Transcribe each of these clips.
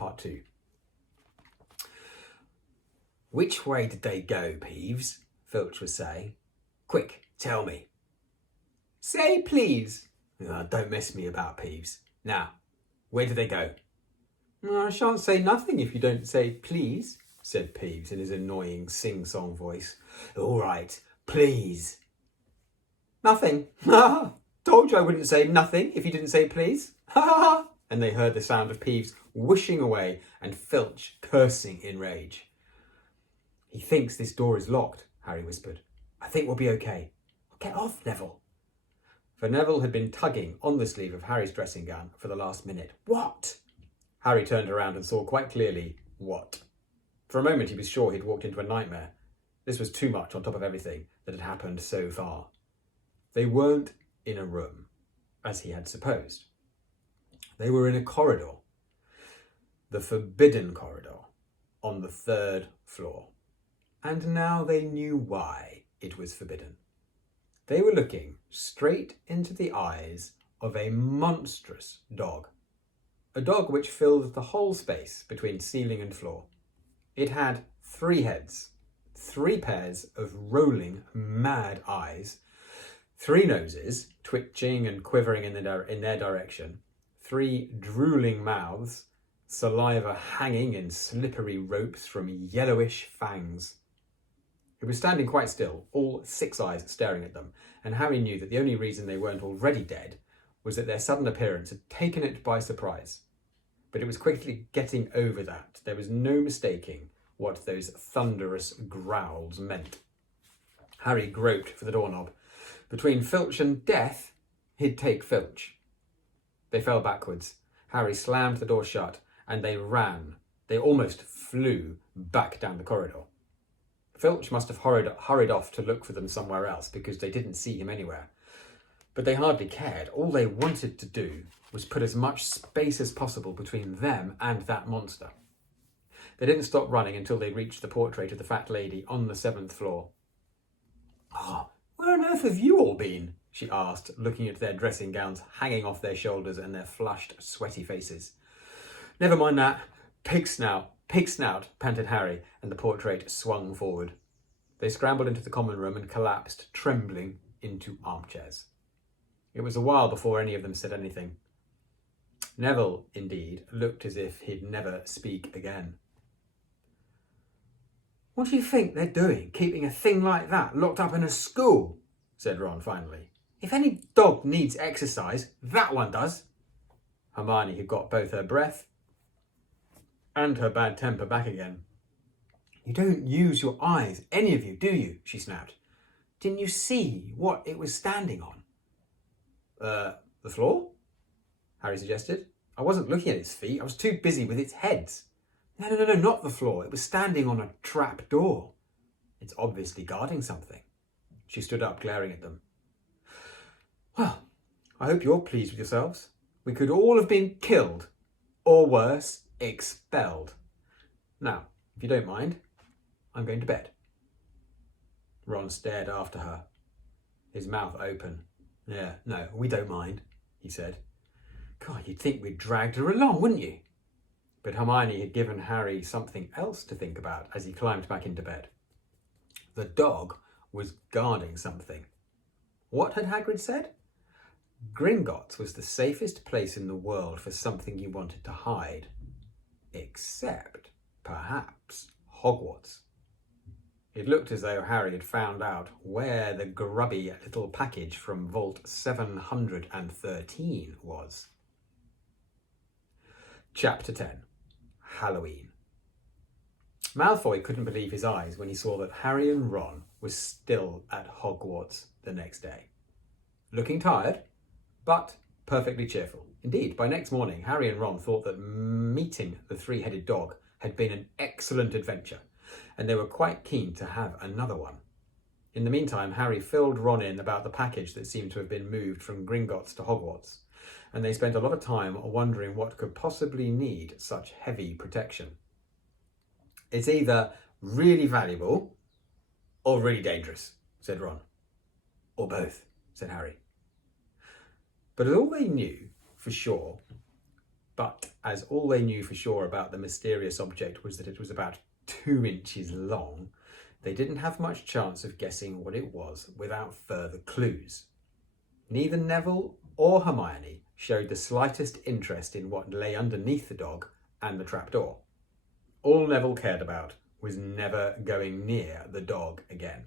Part 2. "Which way did they go, Peeves?" Filch was saying. "Quick, tell me." "Say please." "Don't mess me about, Peeves. Now, where did they go?" "I shan't say nothing if you don't say please," said Peeves in his annoying sing-song voice. "All right, please." "Nothing. Told you I wouldn't say nothing if you didn't say please. And they heard the sound of Peeves whooshing away and Filch cursing in rage. "He thinks this door is locked," Harry whispered. "I think we'll be okay. Get off, Neville." For Neville had been tugging on the sleeve of Harry's dressing gown for the last minute. "What?" Harry turned around and saw quite clearly what. For a moment he was sure he'd walked into a nightmare. This was too much on top of everything that had happened so far. They weren't in a room, as he had supposed. They were in a corridor. The forbidden corridor on the 3rd floor. And now they knew why it was forbidden. They were looking straight into the eyes of a monstrous dog. A dog which filled the whole space between ceiling and floor. It had 3 heads, 3 pairs of rolling, mad eyes, 3 noses twitching and quivering in their direction, 3 drooling mouths, saliva hanging in slippery ropes from yellowish fangs. It was standing quite still, all 6 eyes staring at them, and Harry knew that the only reason they weren't already dead was that their sudden appearance had taken it by surprise. But it was quickly getting over that. There was no mistaking what those thunderous growls meant. Harry groped for the doorknob. Between Filch and death, he'd take Filch. They fell backwards. Harry slammed the door shut, and they ran. They almost flew back down the corridor. Filch must have hurried off to look for them somewhere else because they didn't see him anywhere. But they hardly cared. All they wanted to do was put as much space as possible between them and that monster. They didn't stop running until they reached the portrait of the fat lady on the 7th floor. "Oh, where on earth have you all been?" she asked, looking at their dressing gowns hanging off their shoulders and their flushed, sweaty faces. "Never mind that. Pig snout, panted Harry, and the portrait swung forward. They scrambled into the common room and collapsed, trembling, into armchairs. It was a while before any of them said anything. Neville, indeed, looked as if he'd never speak again. "What do you think they're doing, keeping a thing like that locked up in a school?" said Ron finally. "If any dog needs exercise, that one does." Hermione had got both her breath and her bad temper back again. "You don't use your eyes, any of you, do you?" she snapped. "Didn't you see what it was standing on?" The floor?" Harry suggested. "I wasn't looking at its feet. I was too busy with its heads." No, not the floor. It was standing on a trap door. It's obviously guarding something." She stood up, glaring at them. "Well, I hope you're pleased with yourselves. We could all have been killed, or worse, expelled. Now, if you don't mind, I'm going to bed." Ron stared after her, his mouth open. "Yeah, no, we don't mind," he said. "God, you'd think we'd dragged her along, wouldn't you?" But Hermione had given Harry something else to think about as he climbed back into bed. The dog was guarding something. What had Hagrid said? Gringotts was the safest place in the world for something you wanted to hide. Except, perhaps, Hogwarts. It looked as though Harry had found out where the grubby little package from Vault 713 was. Chapter 10. Halloween. Malfoy couldn't believe his eyes when he saw that Harry and Ron were still at Hogwarts the next day. Looking tired, but perfectly cheerful. Indeed, by next morning, Harry and Ron thought that meeting the 3-headed dog had been an excellent adventure, and they were quite keen to have another one. In the meantime, Harry filled Ron in about the package that seemed to have been moved from Gringotts to Hogwarts, and they spent a lot of time wondering what could possibly need such heavy protection. "It's either really valuable or really dangerous," said Ron. "Or both," said Harry. But all they knew for sure, But as all they knew for sure about the mysterious object was that it was about 2 inches long, they didn't have much chance of guessing what it was without further clues. Neither Neville or Hermione showed the slightest interest in what lay underneath the dog and the trapdoor. All Neville cared about was never going near the dog again.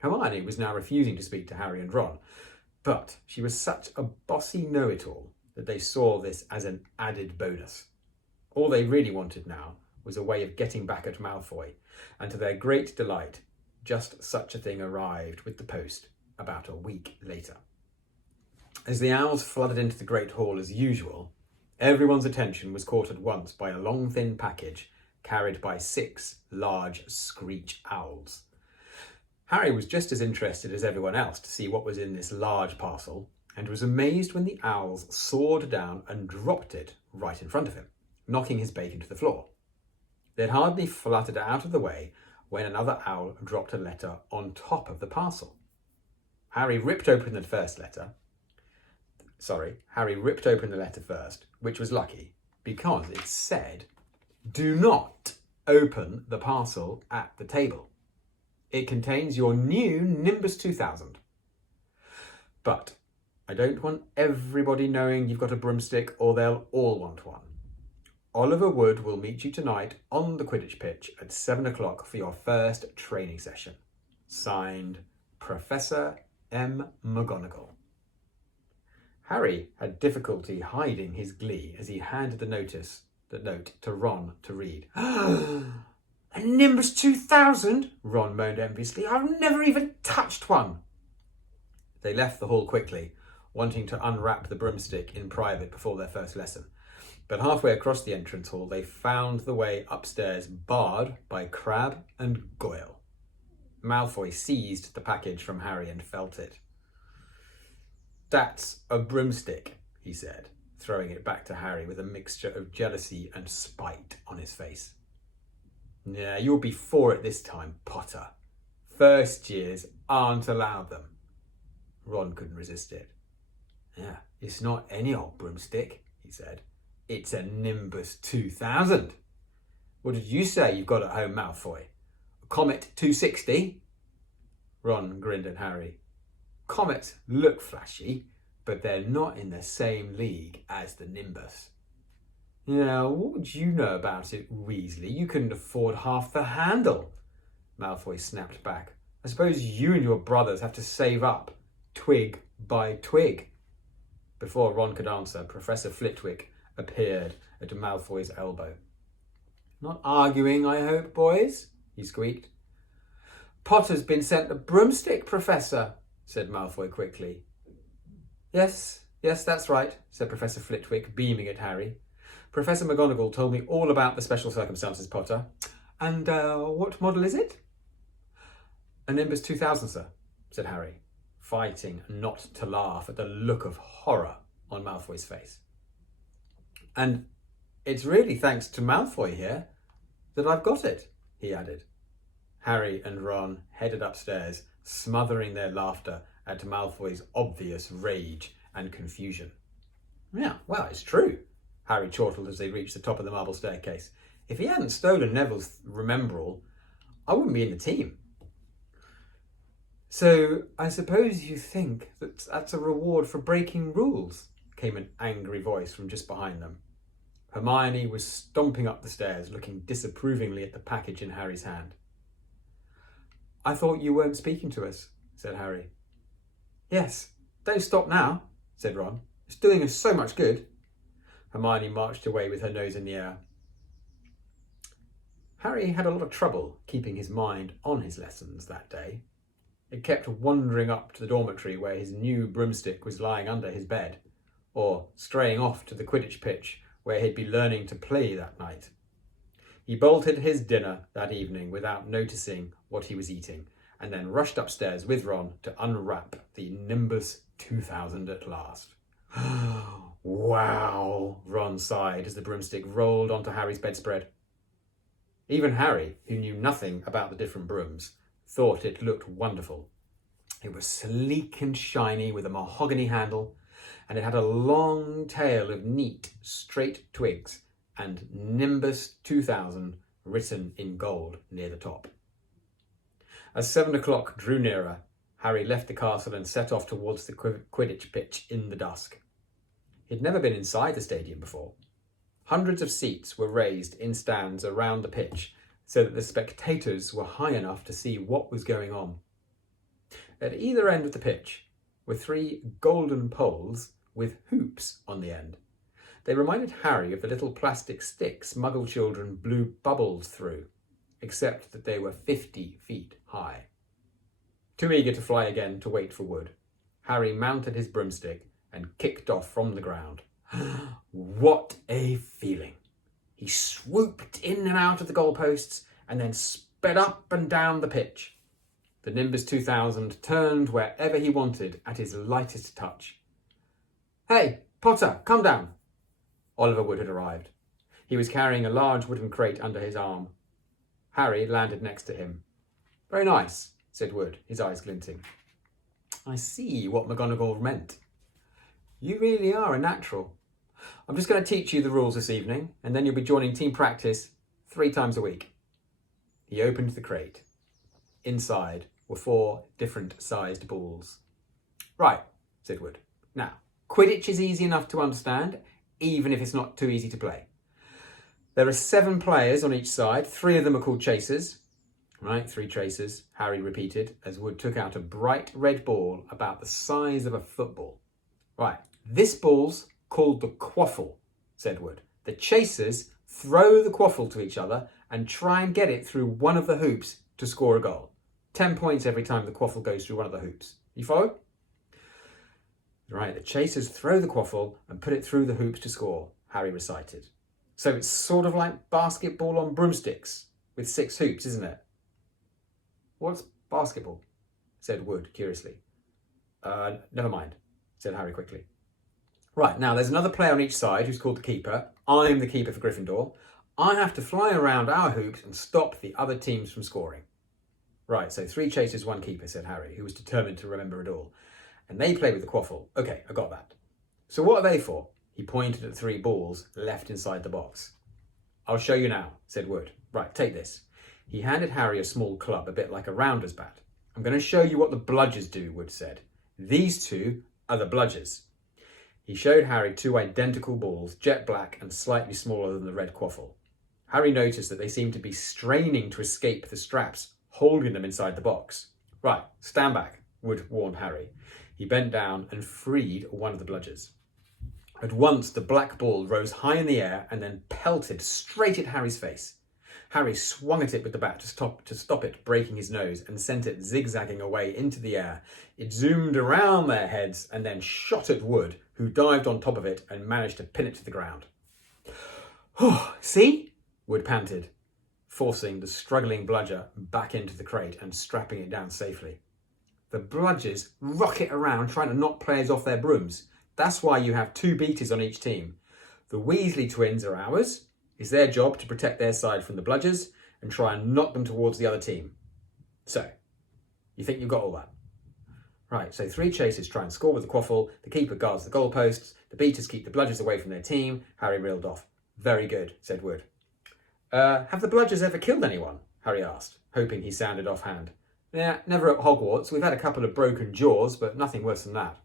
Hermione was now refusing to speak to Harry and Ron, but she was such a bossy know-it-all that they saw this as an added bonus. All they really wanted now was a way of getting back at Malfoy, and to their great delight, just such a thing arrived with the post about a week later. As the owls flooded into the Great Hall as usual, everyone's attention was caught at once by a long thin package carried by 6 large screech owls. Harry was just as interested as everyone else to see what was in this large parcel, and was amazed when the owls soared down and dropped it right in front of him, knocking his bacon to the floor. They'd hardly fluttered out of the way when another owl dropped a letter on top of the parcel. Harry ripped open the letter first, which was lucky, because it said, "Do not open the parcel at the table. It contains your new Nimbus 2000. But I don't want everybody knowing you've got a broomstick, or they'll all want one. Oliver Wood will meet you tonight on the Quidditch pitch at 7 o'clock for your first training session. Signed, Professor M. McGonagall." Harry had difficulty hiding his glee as he handed the note to Ron to read. "A Nimbus 2000? Ron moaned enviously. "I've never even touched one." They left the hall quickly, wanting to unwrap the broomstick in private before their first lesson. But halfway across the entrance hall, they found the way upstairs barred by Crabbe and Goyle. Malfoy seized the package from Harry and felt it. "That's a broomstick," he said, throwing it back to Harry with a mixture of jealousy and spite on his face. "Yeah, you'll be for it this time, Potter. First years aren't allowed them." Ron couldn't resist it. "Yeah, it's not any old broomstick," he said. "It's a Nimbus 2000. What did you say you've got at home, Malfoy? A Comet 260? Ron grinned at Harry. "Comets look flashy, but they're not in the same league as the Nimbus." "Yeah, what would you know about it, Weasley? You couldn't afford half the handle." Malfoy snapped back. "I suppose you and your brothers have to save up, twig by twig." Before Ron could answer, Professor Flitwick appeared at Malfoy's elbow. "Not arguing, I hope, boys?" he squeaked. "Potter's been sent a broomstick, Professor," said Malfoy quickly. Yes, that's right," said Professor Flitwick, beaming at Harry. "Professor McGonagall told me all about the special circumstances, Potter. And what model is it?" "A Nimbus 2000, sir," said Harry, fighting not to laugh at the look of horror on Malfoy's face. "And it's really thanks to Malfoy here that I've got it," he added. Harry and Ron headed upstairs, smothering their laughter at Malfoy's obvious rage and confusion. "Yeah, well, it's true," Harry chortled as they reached the top of the marble staircase. "If he hadn't stolen Neville's Remembrall, I wouldn't be in the team." "So I suppose you think that that's a reward for breaking rules?" came an angry voice from just behind them. Hermione was stomping up the stairs, looking disapprovingly at the package in Harry's hand. "I thought you weren't speaking to us," said Harry. "Yes, don't stop now," said Ron. "It's doing us so much good." Hermione marched away with her nose in the air. Harry had a lot of trouble keeping his mind on his lessons that day. It kept wandering up to the dormitory where his new broomstick was lying under his bed, or straying off to the Quidditch pitch where he'd be learning to play that night. He bolted his dinner that evening without noticing what he was eating, and then rushed upstairs with Ron to unwrap the Nimbus 2000 at last. "Wow," Ron sighed as the broomstick rolled onto Harry's bedspread. Even Harry, who knew nothing about the different brooms, thought it looked wonderful. It was sleek and shiny with a mahogany handle, and it had a long tail of neat, straight twigs and Nimbus 2000 written in gold near the top. As 7 o'clock drew nearer, Harry left the castle and set off towards the Quidditch pitch in the dusk. He'd never been inside the stadium before. Hundreds of seats were raised in stands around the pitch so that the spectators were high enough to see what was going on. At either end of the pitch were 3 golden poles with hoops on the end. They reminded Harry of the little plastic sticks Muggle children blew bubbles through, except that they were 50 feet high. Too eager to fly again to wait for Wood, Harry mounted his broomstick and kicked off from the ground. What a feeling! He swooped in and out of the goalposts and then sped up and down the pitch. The Nimbus 2000 turned wherever he wanted at his lightest touch. "Hey, Potter, come down!" Oliver Wood had arrived. He was carrying a large wooden crate under his arm. Harry landed next to him. "Very nice," said Wood, his eyes glinting. "I see what McGonagall meant. You really are a natural. I'm just going to teach you the rules this evening, and then you'll be joining team practice 3 times a week." He opened the crate. Inside were 4 different sized balls. "Right," said Wood. "Now, Quidditch is easy enough to understand, even if it's not too easy to play. There are 7 players on each side. 3 of them are called chasers." "Right, 3 chasers," Harry repeated as Wood took out a bright red ball about the size of a football. "Right, this ball's called the quaffle," said Wood. "The chasers throw the quaffle to each other and try and get it through one of the hoops to score a goal. 10 points every time the quaffle goes through one of the hoops. You follow?" "Right, the chasers throw the quaffle and put it through the hoops to score," Harry recited. "So it's sort of like basketball on broomsticks with 6 hoops, isn't it?" "What's basketball?" said Wood curiously. Never mind," said Harry quickly. "Right, now there's another player on each side who's called the keeper. I'm the keeper for Gryffindor. I have to fly around our hoops and stop the other teams from scoring." "Right, so 3 chasers, 1 keeper," said Harry, who was determined to remember it all. "And they play with the quaffle. Okay, I got that. So what are they for?" He pointed at 3 balls left inside the box. "I'll show you now," said Wood. "Right, take this." He handed Harry a small club, a bit like a rounder's bat. "I'm going to show you what the bludgers do," Wood said. "These 2 are the bludgers." He showed Harry 2 identical balls, jet black and slightly smaller than the red quaffle. Harry noticed that they seemed to be straining to escape the straps holding them inside the box. "Right, stand back," Wood warned Harry. He bent down and freed one of the bludgers. At once, the black ball rose high in the air and then pelted straight at Harry's face. Harry swung at it with the bat to stop it breaking his nose and sent it zigzagging away into the air. It zoomed around their heads and then shot at Wood, who dived on top of it and managed to pin it to the ground. "See?" Wood panted, forcing the struggling bludger back into the crate and strapping it down safely. "The bludgers rocket around trying to knock players off their brooms. That's why you have 2 beaters on each team. The Weasley twins are ours. It's their job to protect their side from the bludgers and try and knock them towards the other team. So, you think you've got all that?" "Right, so 3 chasers try and score with the quaffle, the keeper guards the goalposts, the beaters keep the bludgers away from their team," Harry reeled off. "Very good," said Wood. Have the bludgers ever killed anyone?" Harry asked, hoping he sounded offhand. "Yeah, never at Hogwarts. We've had a couple of broken jaws, but nothing worse than that."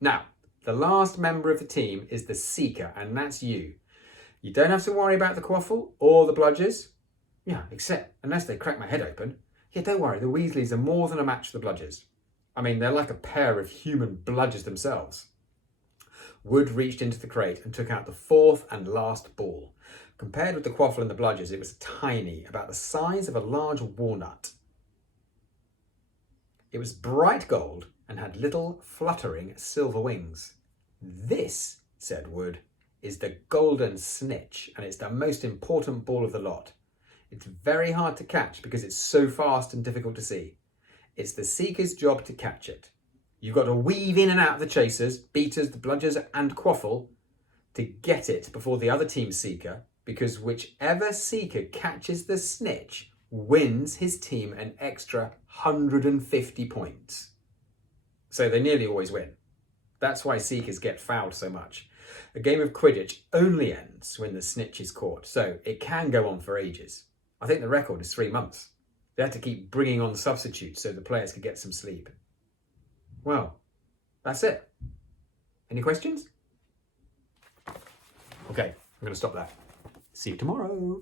"Now, the last member of the team is the Seeker, and that's you. You don't have to worry about the quaffle or the bludgers. Yeah, except unless they crack my head open. Yeah, don't worry, the Weasleys are more than a match for the bludgers. I mean, they're like a pair of human bludgers themselves." Wood reached into the crate and took out the 4th and last ball. Compared with the quaffle and the bludgers, it was tiny, about the size of a large walnut. It was bright gold and had little fluttering silver wings. "This," said Wood, "is the golden snitch, and it's the most important ball of the lot. It's very hard to catch because it's so fast and difficult to see. It's the Seeker's job to catch it. You've got to weave in and out of the chasers, beaters, the bludgers and quaffle to get it before the other team's Seeker, because whichever Seeker catches the snitch wins his team an extra 150 points. So they nearly always win. That's why seekers get fouled so much. A game of Quidditch only ends when the snitch is caught, so it can go on for ages. I think the record is 3 months. They had to keep bringing on substitutes so the players could get some sleep. Well, that's it. Any questions? Okay, I'm going to stop that. See you tomorrow.